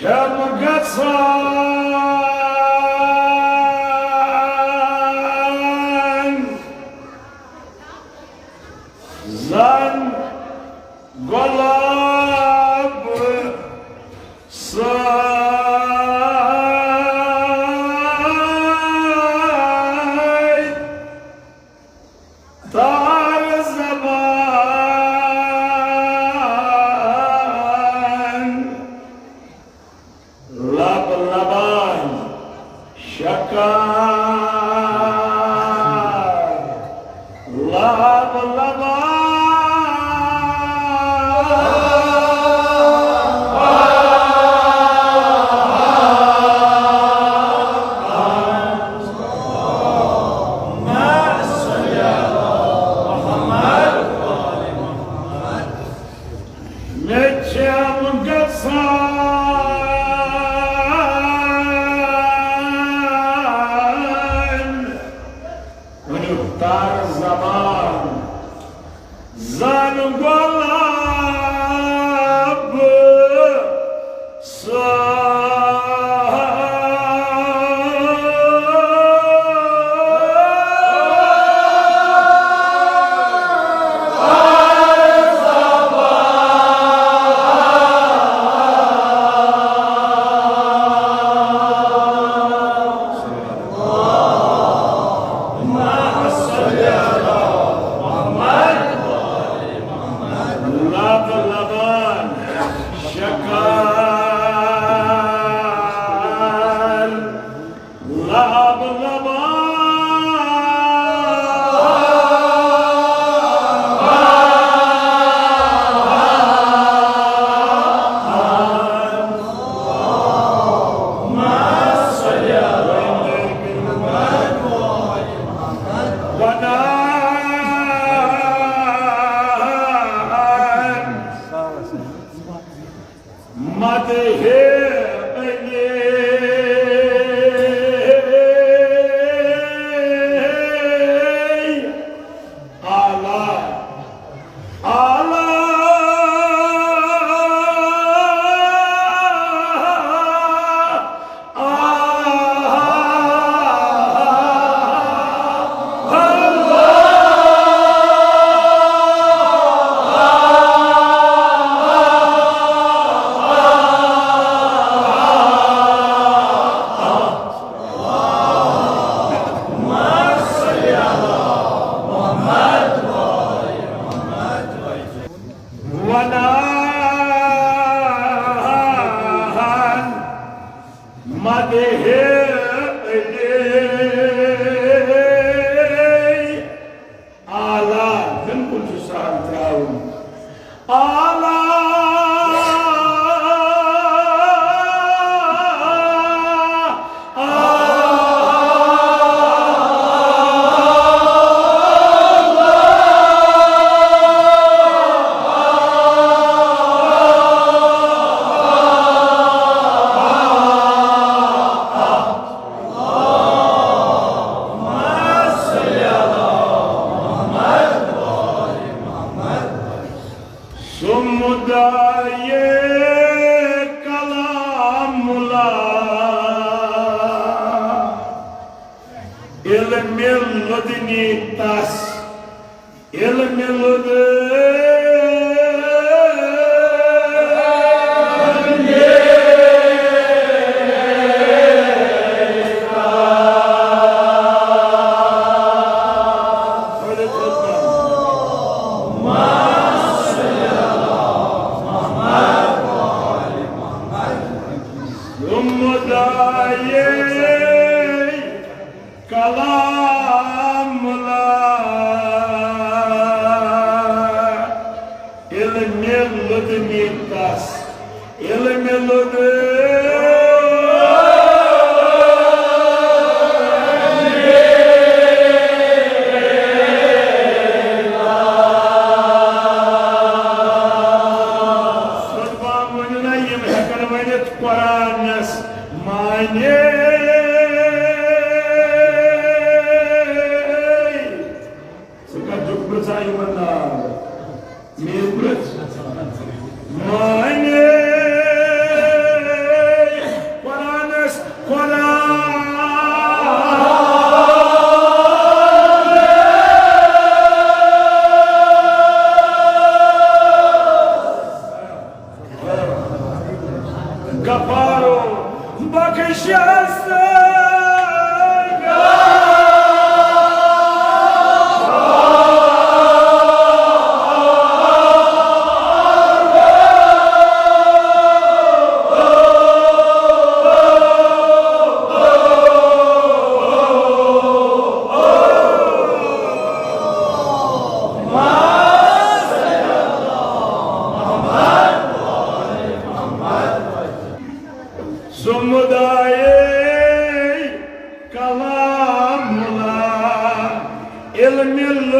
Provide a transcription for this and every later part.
Şemgatsan Zan golab say tar zaman lab laban şakar lab laban Tar zaman zan golab laban şakal lab Sumudaye kalamullah ilmil ludinitas ilmil kalamullah ilmil ludinitas ilmil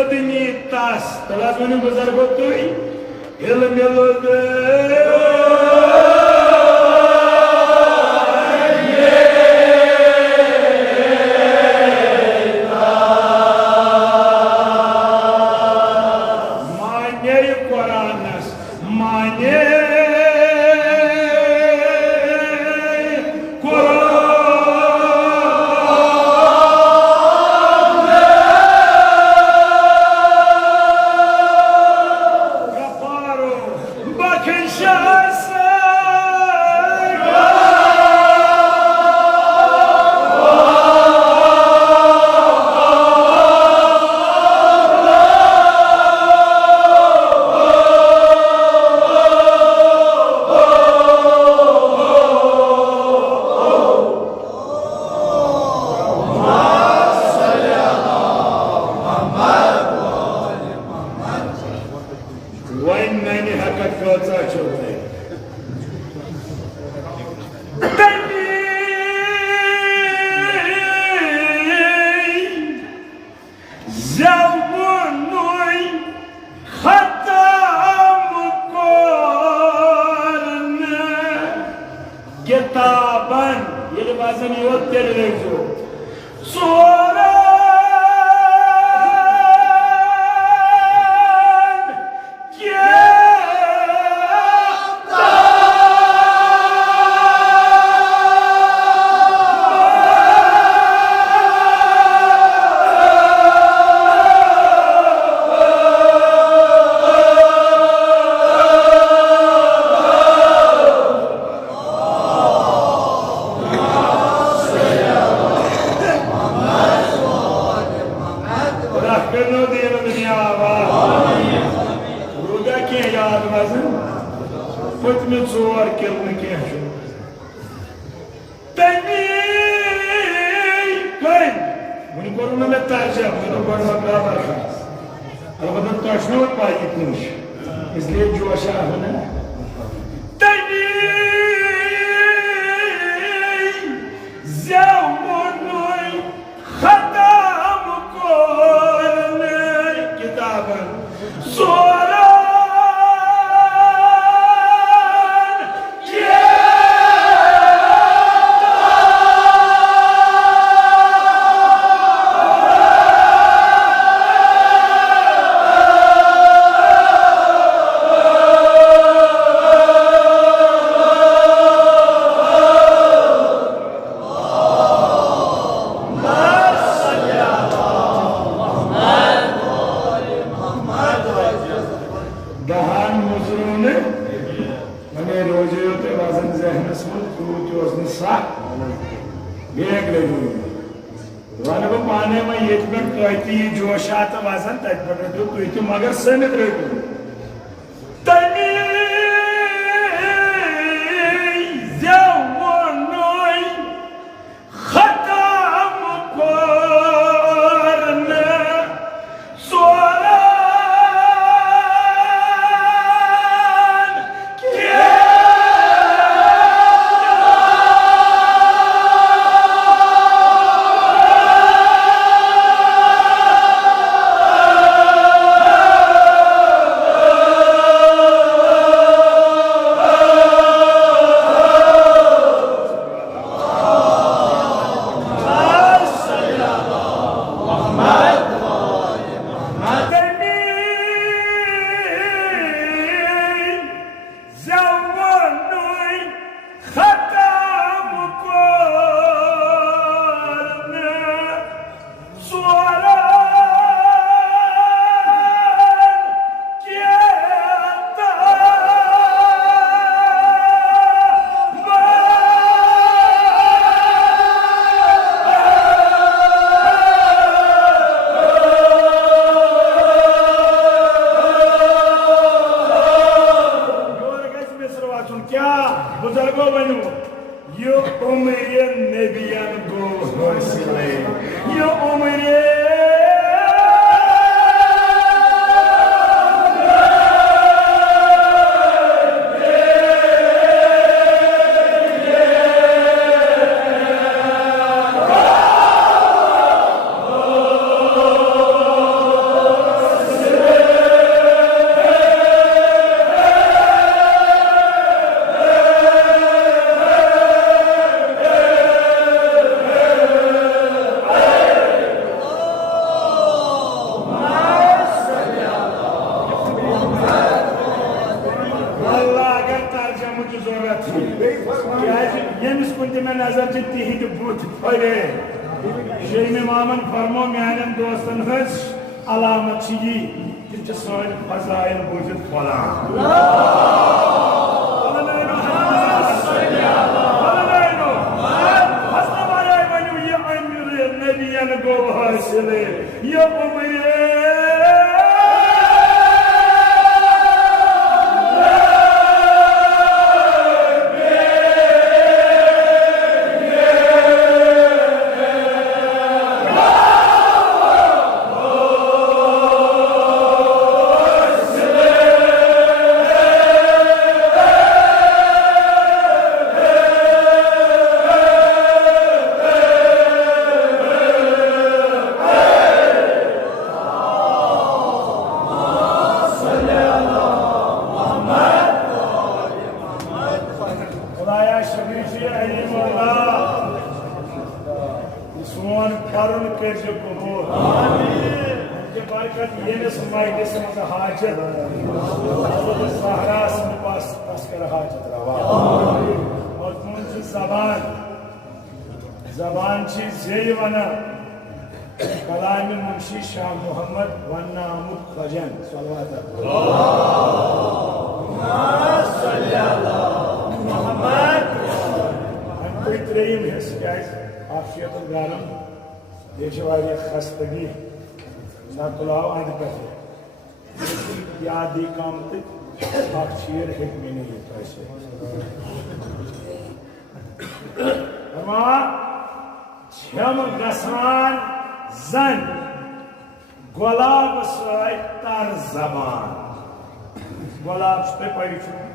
lodini tas. Telah mana besar kotui. Ilmu lode. Kitaban, yeri bazen yok derlezo. Sonra putmi zor kelni kehşu. Tani kain. Bunu koruna met tarca, bunu koruna beraber kaz. Albatta taşnot pay gitmiş. İzliye coşa hına. Tani zavmunoy khatam korne kitaban. Sonra जोशात वाजन तटपटो तू इथे मगर सनत रहतो तनी जवनोय खतम करने सोरान के बुजुर्गों बनो यो उम्र नबियन को हौसले यो उम्र में नजर तिहद बुत फरे शेम इमामन फरमो मान दोस्तन हज अलामत यह सन फजाइल बुझित फलान गो हासिल ये जबान जे वना कलाम मुंशी शाह मोहम्मद वन्ना अमुद भजन त्रेम हिस्स आफियत गारम ये खस्तगी नकुलाव अंद पे यादी कम तो शीर हेक में नहीं छम गसान जन गुलाब सर जबान गुलाब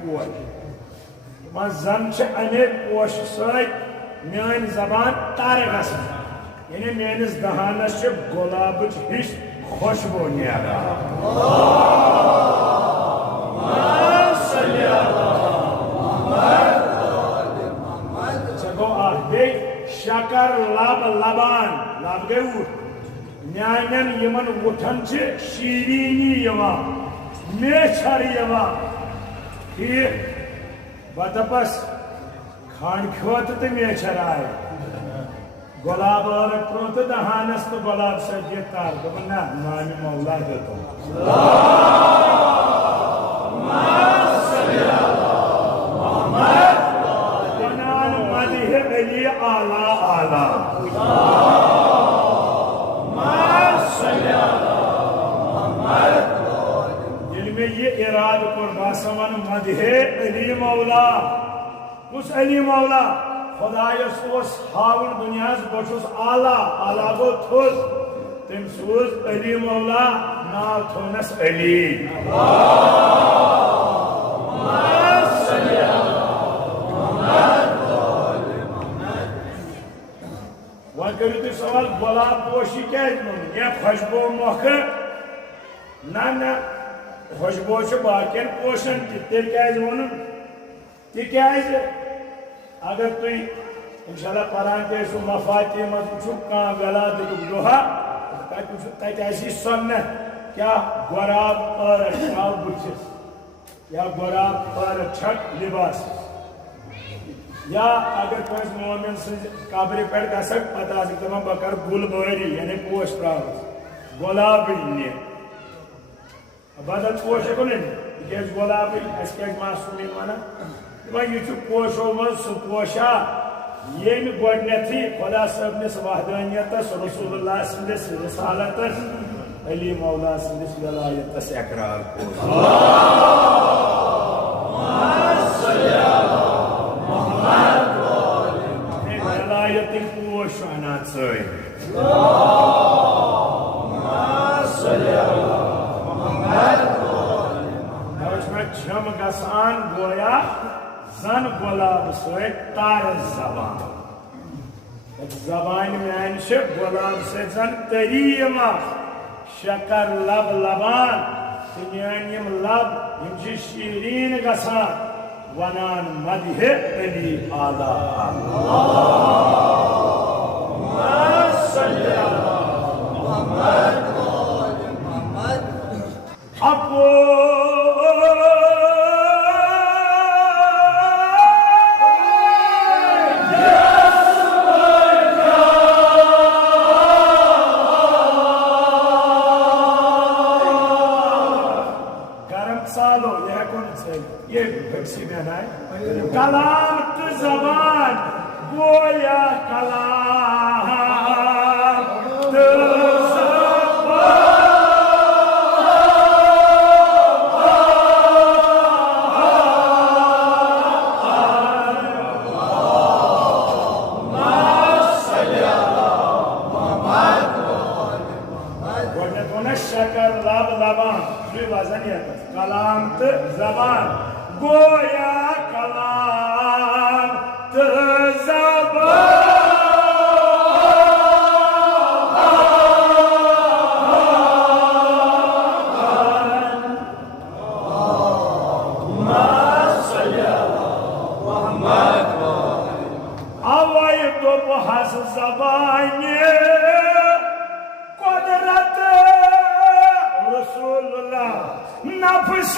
पोश जन अमे पोश सान जबान तर यानी मेस दहानस गुलाब हिश खुशबू नेरा शकर लब लबान लब गई उठ न्यान यमन उठन शीरीनी मेछर ठीक बतपस खान खोत तो मेछर आए गुलाब प्रो तो दहानस तो गुलाब सर तार दोप ना नाम मौला दे आला आला दिल में ये इराद को बासमन मदहे अली मौला उस अली मौला खुदायस उस हावन दुनियास बचुस आला आला गो थुस तम सूज अली मौला नाव थोनस अली करू तुम सवाल गुलाब पोशी क्या या खुशबू मौका ना खुशबू बाकियन पोशन तेल क्या वो तिज अगर तुम इंशाल्लाह परान तो मफाती मज गला दुख दुहा तथि सन्नत क्या गुलाब पर बुथिस या गुलाब पर छक लिबास या अगर कस मोमिन कब्र पे गसक पता दपान बह कर गुलबारी यानी पोश त्राव गुलाब बदल पोश हेको क्या गुलाब क्या मासूमी वन यह पोशो मज सह पोशा येम गोडनेथी खुदा सबनिस वहदानियतस रसूलुल्लाह सदिस रिसालतस अली मौला सदिस वलायतस इकरार पोश अना छम गसान गोया जन गुलाब सर जबान जबान मान गुलाब से जन तरीम शकर लब लबान तो मान लब शीरीन गसान वनान मदहे अली आला अपो ये बक्सी में है कलाम तो जबान गोया कलाम तो कलाम तो जबान गोया कलाम तो जबान अवय तो बहस जबानी कुदरत रसूलुल्लाह नफ्स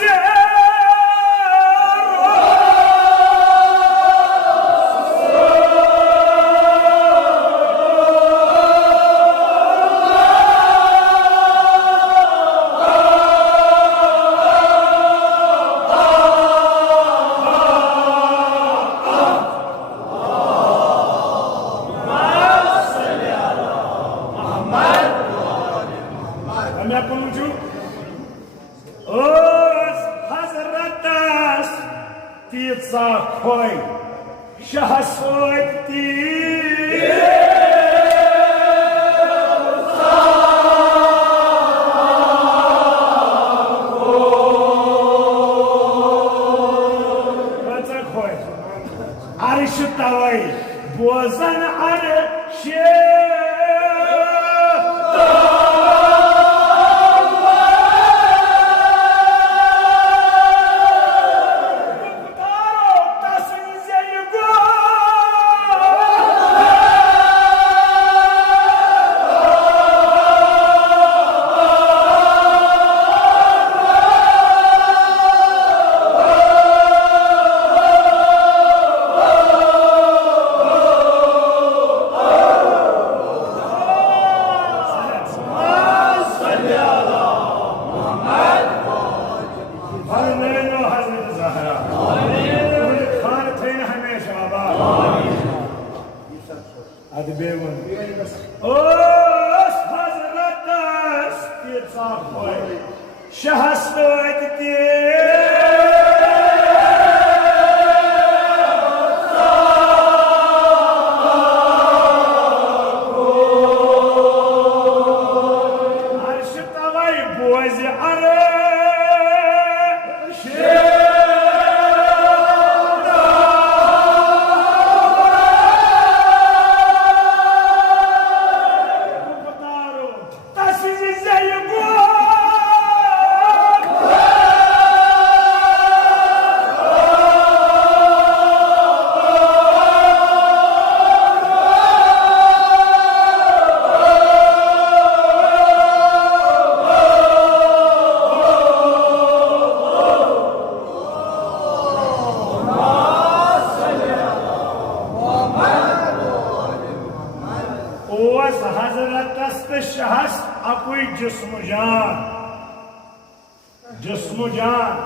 बोजन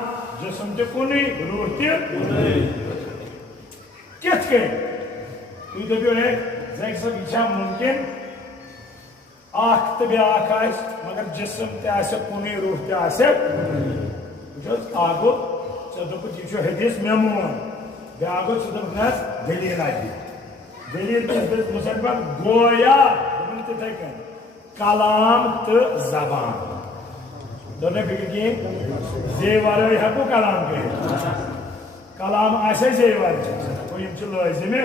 जिस्म ते कुनी रूह ते कित के तुम दबियो है जैक सब इच्छा मुमकिन आख तो ब्याख आस मगर जिस्म ते आसे कुनी रूह ते आसे आगो चदुप यह हदीस मेमून ब्यागो चदुप दलील आदि दलील मुसलमान गोया कलाम तो जबान दोनों बिल्कुल जेवर हेको कलाम कर कलाम आसे जेवर वो यम लाजिम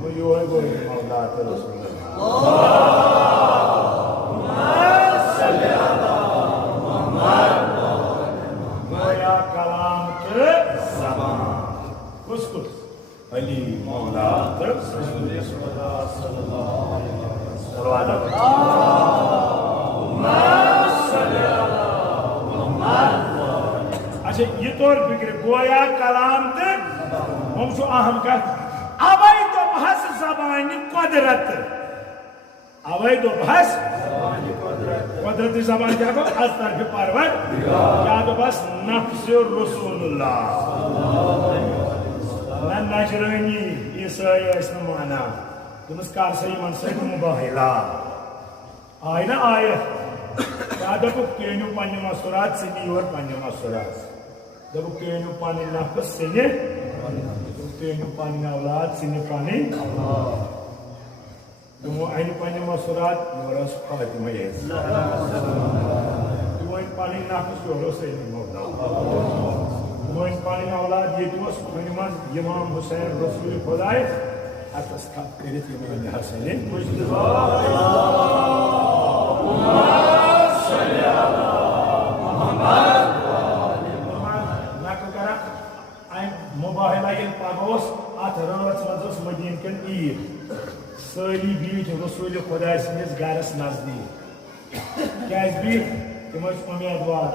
वो यो गो मौला तो गोया कलाम तो जबान कुछ अली मौला तो अच्छा ये तौर फिक्र गोया कलाम तो हम अहम कत अवै तो बहस जबानी कुदरत अवै तो बहस कुदरती जबान क्या गो अज तरफ परवर क्या तो बस नफ्स रसूलुल्लाह न नजरानी ईसाई माना तुमस कार से मन से मुबाहिला आय ना आय क्या दबु केनु पानी मसुरात से नहीं और पानी मसुरात दबु केनु पानी नफ्स से ने केनु पानी औलाद से ने पानी तुम आइन पानी मसुरात योरस फातिमा ये तुम आइन पानी नफ्स योरस से नहीं मौला तुम आइन पानी औलाद ये तो सुनिमान इमाम हुसैन रसूल खुदाए अतस का करित इमाम हसन मुस्तफा मुबाहिला पगोस अत रात मज मदीन कन ईद सारी बीच रसूल खुदा सन्दस गरस नजदीक क्या बीच तम उम्मीदवार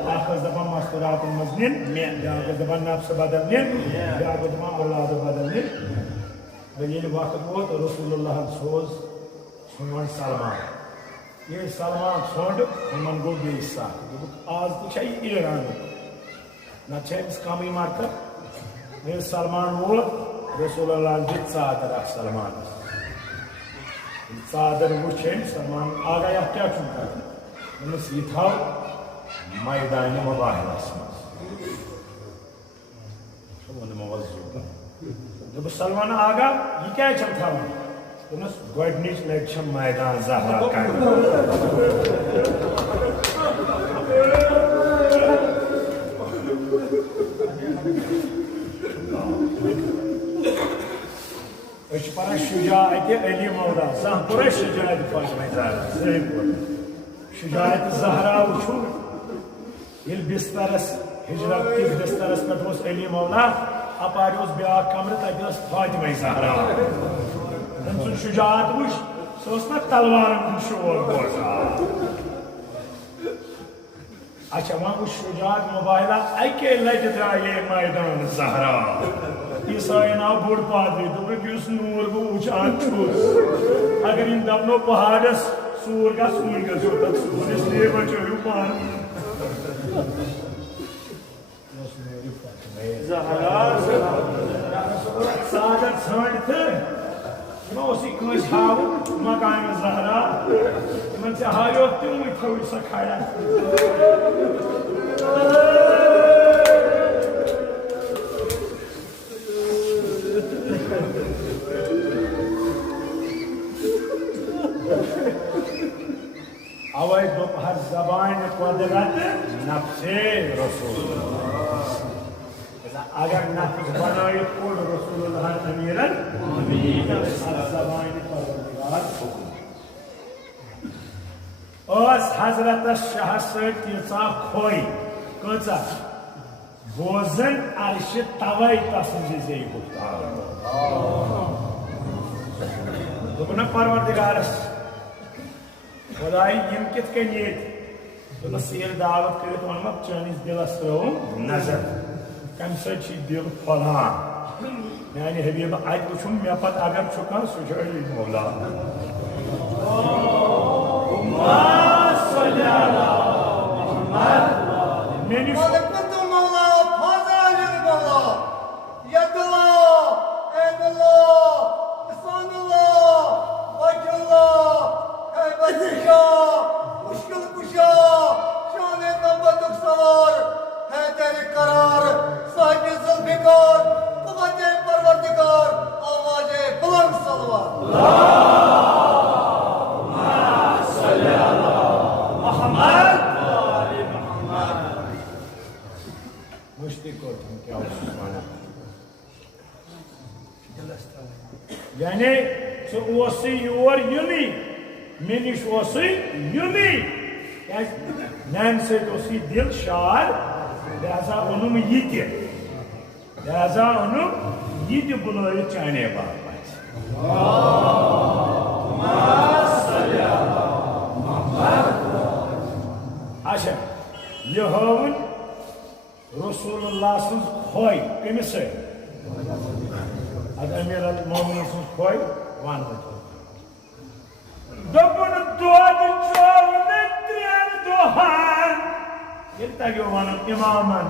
दपान मस्तूरात मज नीन ब्याक दपान नफ्स बदल नीन ब्याक दपान औलाद बदल नीन ये वक्त वोत रसूलुल्लाह सोज सोन सलमान ये सलमान छोड़ मन गो बेसा आज तो ईरान ना कम मरकब ये सलमान वो रसूलुल्लाह दित चादर सलमान चादर वुचन सलमान आगा या क्या चुका उन्हें सीधा मैदान मुबाहिलास जब सलमान आगा ये क्या चलता उन्हें गोडनिच लक्ष्य मैदान ज़हरा का परा शुजाअत अली मौला जहपुर शुजाअत फातिमा ज़हरा शुजाअत ज़हरा वुचु ये बिस्तरस हिजरत के बिस्तरस पे अली मौला अपार ब्या कमर तक फातिमा ज़हरा तम शुजाअत वुच सह तलवार शोर बोजान अच्छा वह वो शुजाअत मुबाहिला अके लट द्राये मैदान ज़हरा ईसाई नाव बोड़ पादरी दोपक युस नूर बो वुचान छुस अगर इन दपनो पहाड़स सूर का सूर गजो तक सूर इसलिए बचो पान ज़हरा साजत सांड थे मैं उसी कुछ हाव मकान ज़हरा मैं चाहो तुम थोड़ी सा खाया अवै दोपहर ज़बान कुदरत नफ्से रसूल अगर नफ्स बनाए कोड रसूलुल्लाह अमीरन ज़बान परवरदिगार हुक्म ओस हजरत शाह से तीसा खोई कचा बोजन अर्श तवै तसंजी से गुफ्ता दोपना परवरदिगारस खुदाई यम कित कन ये तो सीर दावत कर वन चानिस दिलस त्रो नजर कम सि दिल फलान मानी हबीब अत वो मे पे अगर चुकान सह मौला मुश्किल कुशा शान नबतुक सवार है तेरे करार साहिब जुल्फिकार कुव्वत परवरदिगार आवाज बुलंद सलवात अल्लाहुम्मा सल्ली अला मुहम्मद व आले मुहम्मद मुश्किल को क्या सुभान यानी सो ओसी योर युमी मेनिश ओसी युमी नैन से दोसी दिल शार लिहाजा उनुम यीति लिहाजा उनुम यीति बुलाए चाने बात अच्छा ये हवन रसूलुल्लाह सन्स खोई कमिस से अद अमीर अल मोमिन सन्स खोई वन दोपन दोद चोवने दोहान ये तगो वन इमामन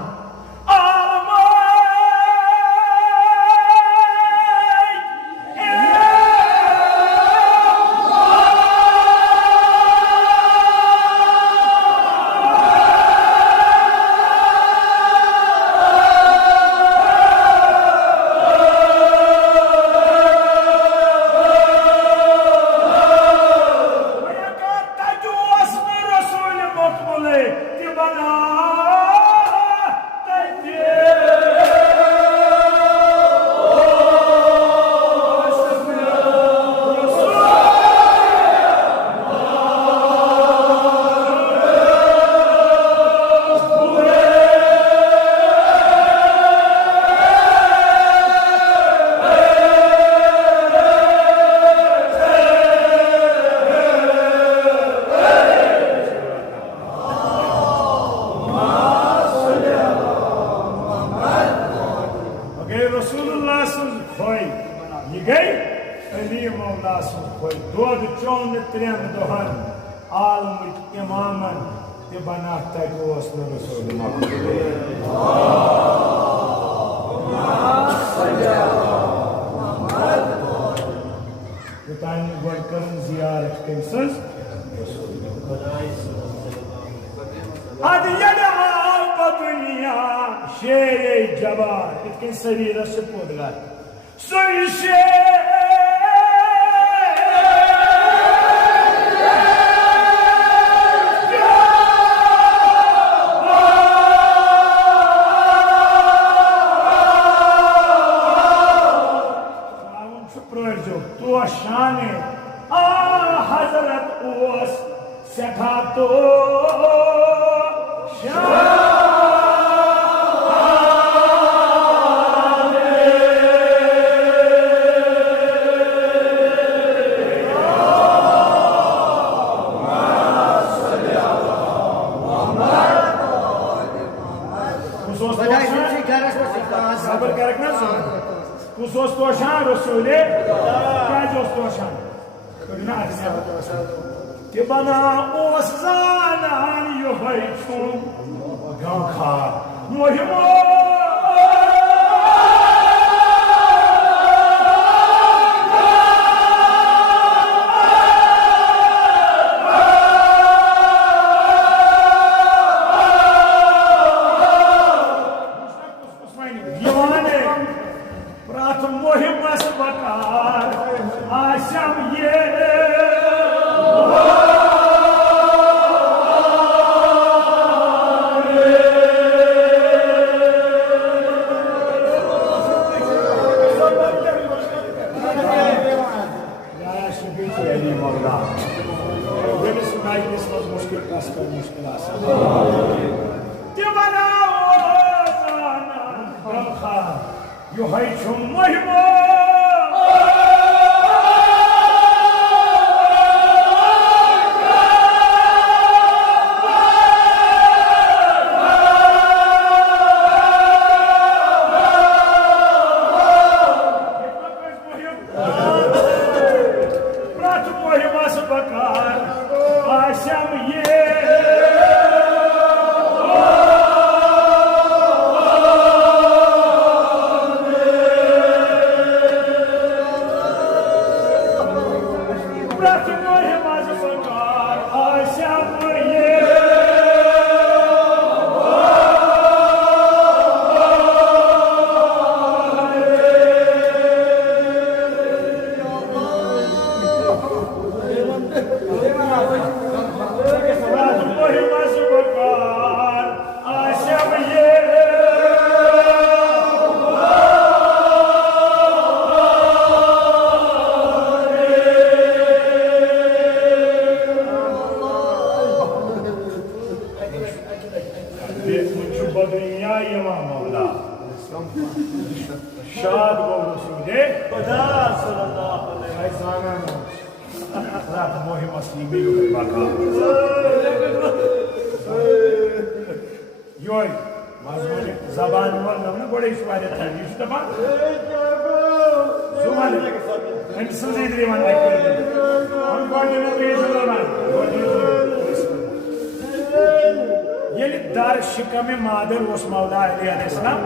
दर शिकम मादर उस मौला अलैहिस्सलाम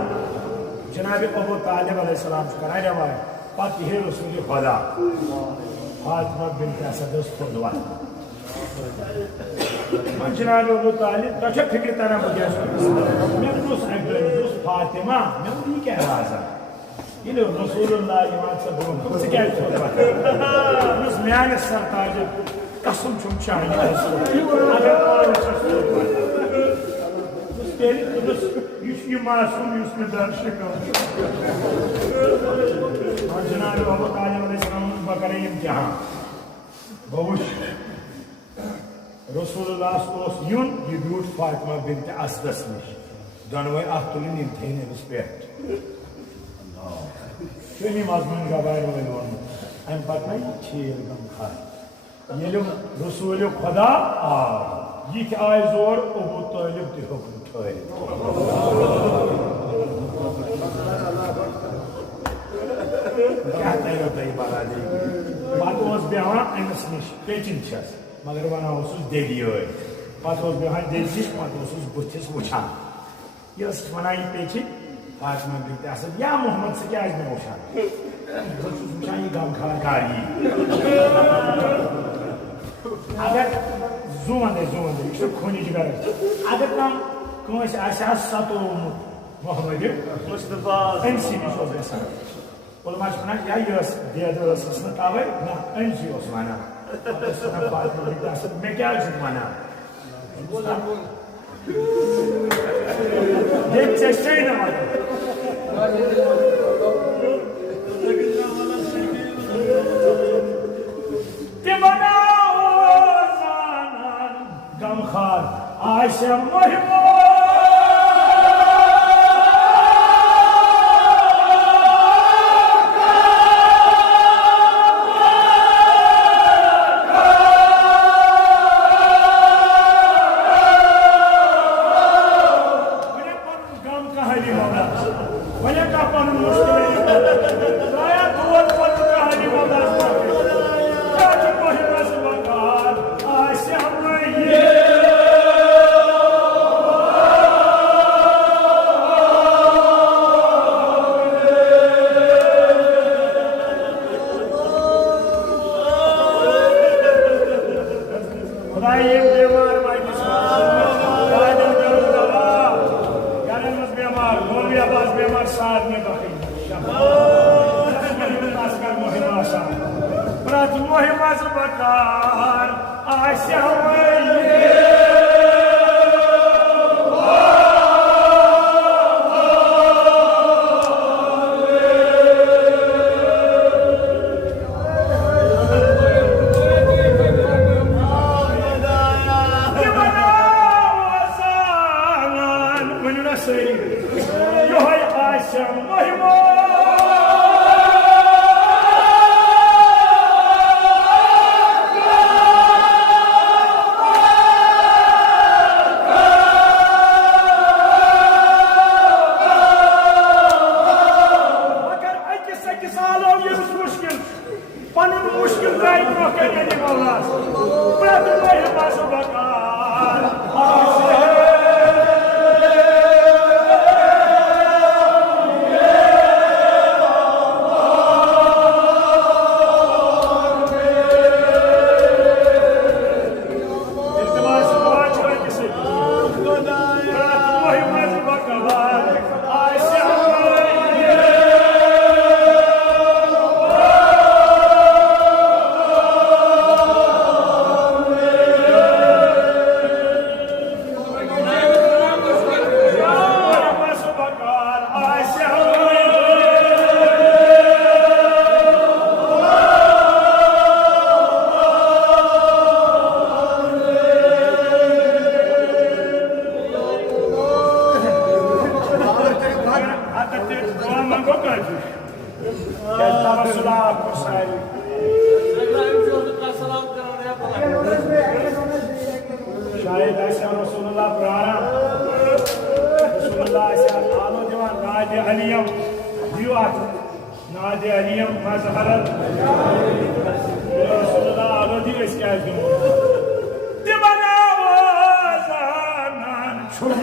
जनाब अबू तालिब अलैहिस्सलाम करान रवायत पत यह रसूल खुदा फातिमा बिन्त असद खुदवा जनाब अबू तालिब तछ फिक्र तरह मुझे मैं उस अग्रस फातिमा मैं उन्हीं के राजा ये रसूलुल्लाह इमान से बोल से क्या खुदवा उस म्यान सरताज कसम छुम चाहिए अगर ये मासूम इसमें दर्शक जनाब अबू तालिब अलैहिस्सलाम बकरे इम्तिहान बहुश रसूलुल्लाह ओस युन ये ब्यूट फातिमा बिन्त असदस निश दोनों अख तुलिन यम थेन अमिस पेट चुनी मजमून गवार वन अम पत छील गम खा ये रसूल खुदा आ यह आय जोर अबू तालिब तह हुक्म ठहर क्या तैयार तय बरादरी पत बेहान अमिस निश पेचिन छस मगर वन दिली पे दिल नश पे बुथिस वुचान यह वन यह पेचि फातिमा बिन्त असद या मोहम्मद से क्या मे वुचान वुचान यह गमखार गाड़ी अगर जू वंदे यह खूनिच गर अगर कस सतोमुत मोहम्मद मुस्तफा अमसी नश गसान उलमा वन या बेद तवे ना अमसी वन मैं क्या वना गमखार आशा मोहिमा शायद ऐसा रसूलुल्लाह पुराना रसूलुल्लाह ऐसा आलो जवान नादे अलियम दिवात नादे अलियम मजहरत रसूलुल्लाह आलो दी इसका दीवाना वाजान छुम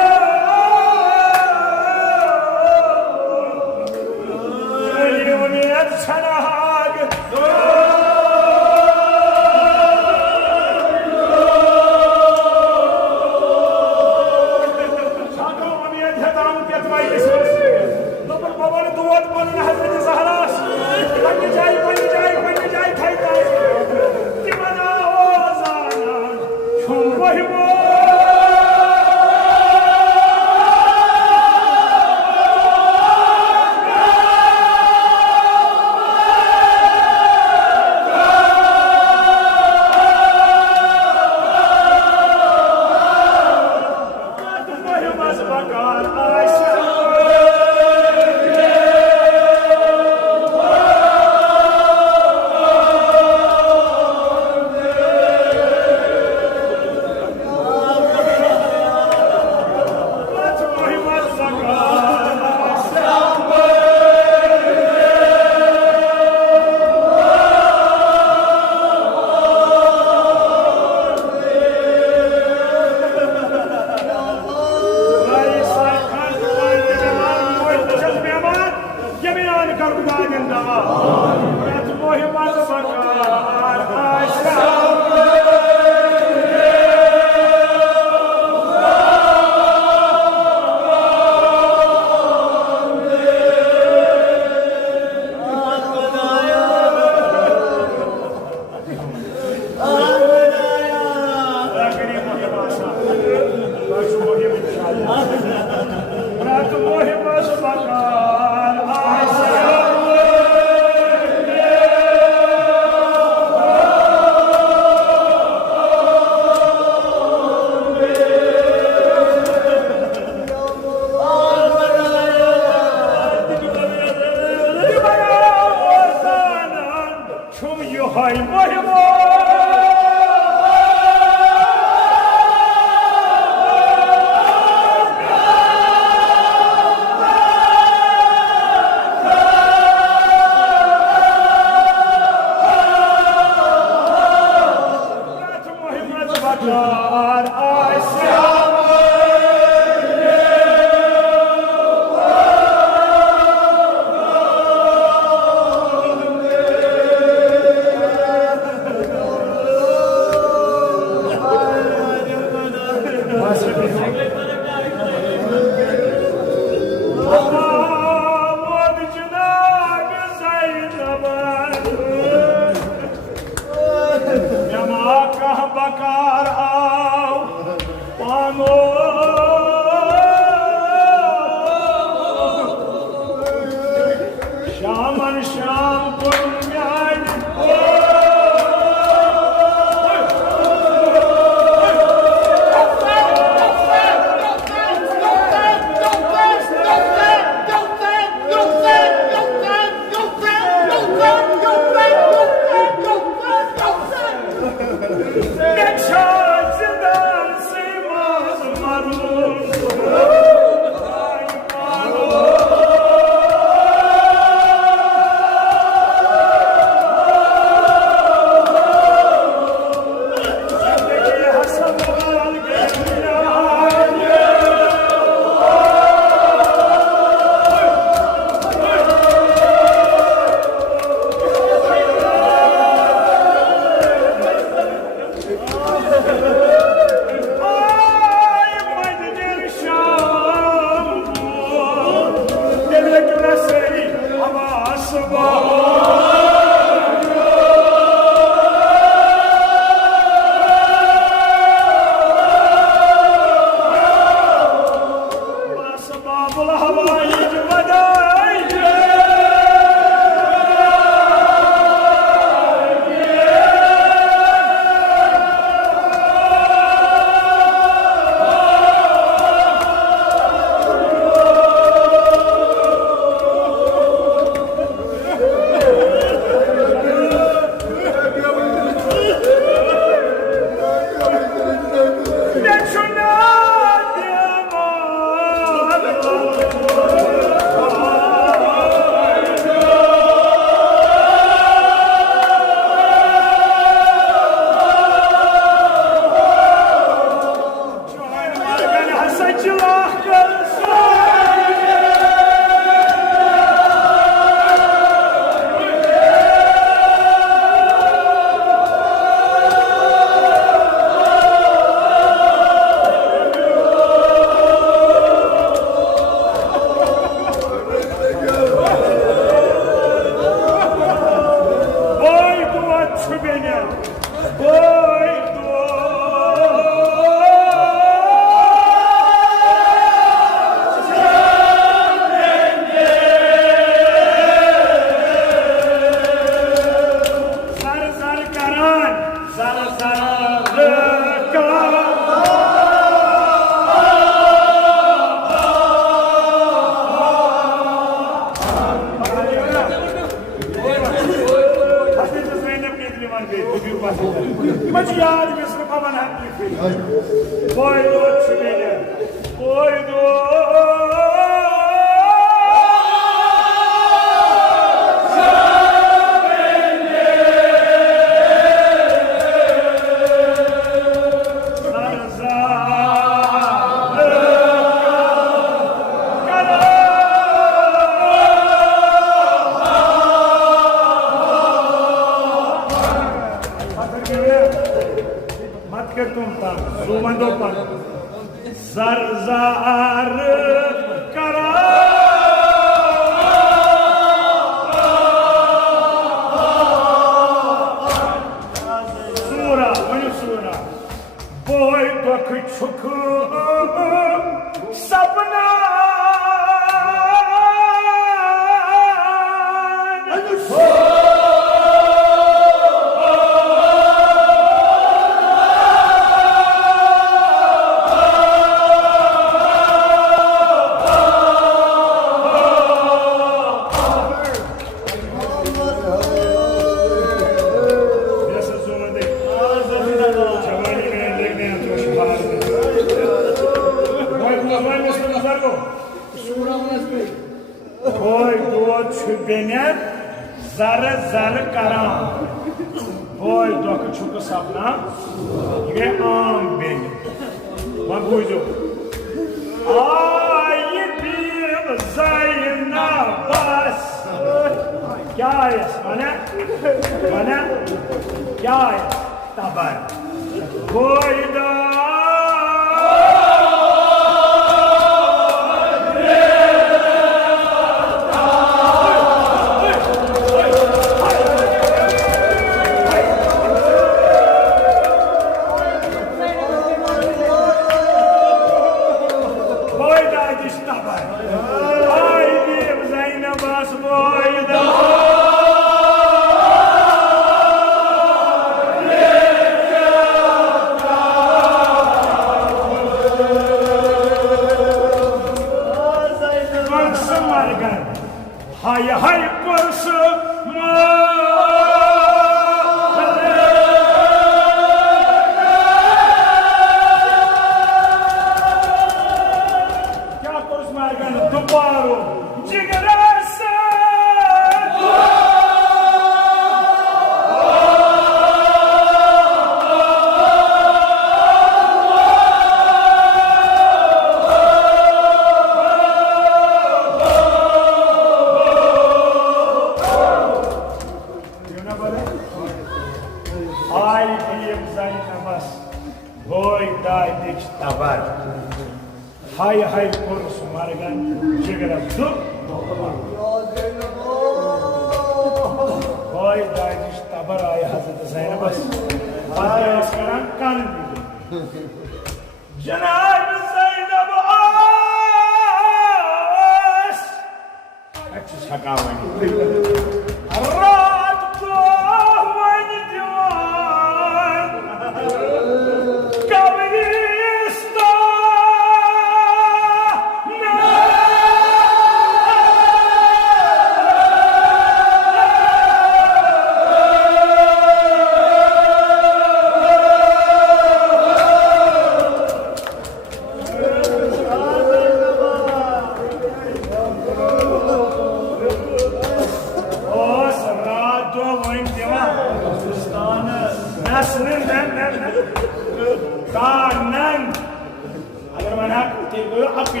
वना ते गयो अपी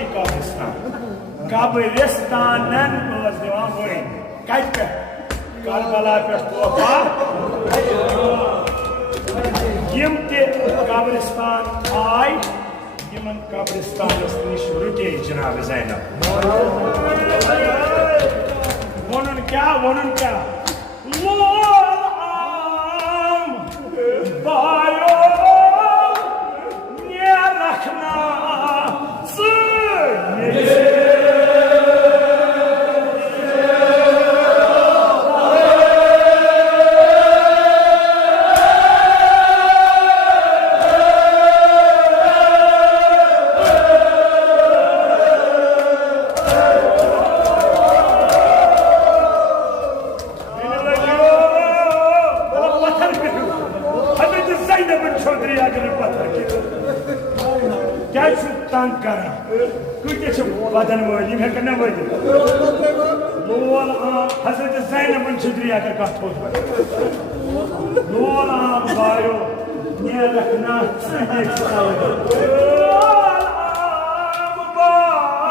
कब्रिस्तानन बस दिवान होई कट पे करबला पे तोफा यम ते कब्रिस्तान आय यमन कब्रिस्तान निश रुके जनाब ज़ैनब वनन क्या लोल आम बायो ने रखना बदन वाली है करना वाली लोल आम हजरत ज़ैनब छुद्री आकर का ठोस लोल आम बायो ने रखना लोल आम bio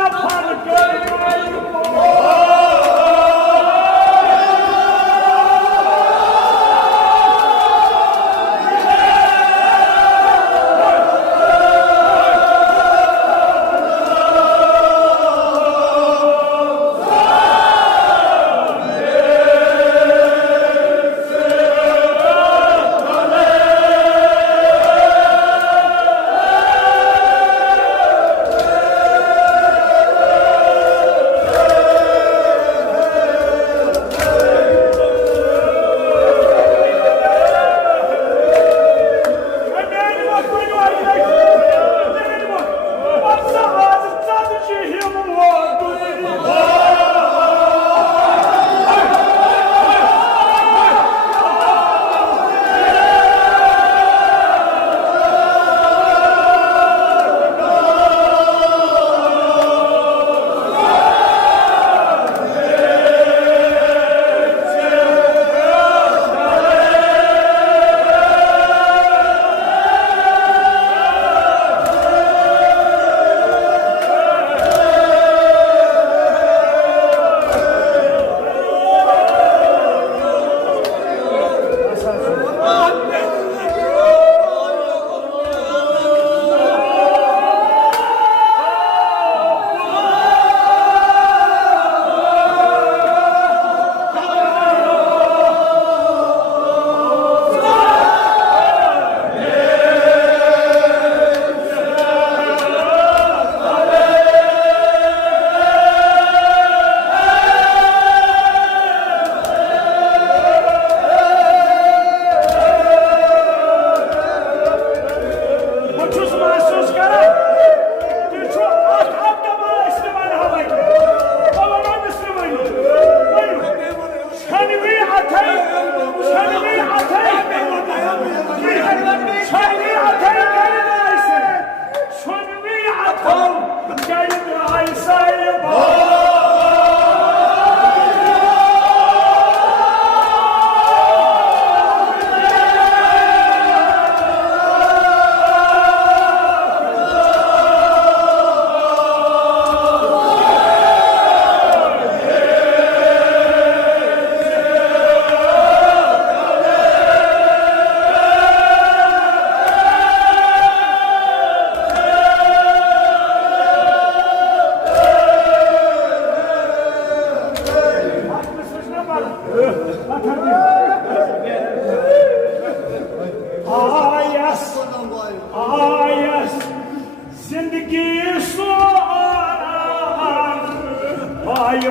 kafanı görmeyeyim. Ayas, zindagi so'ran, bay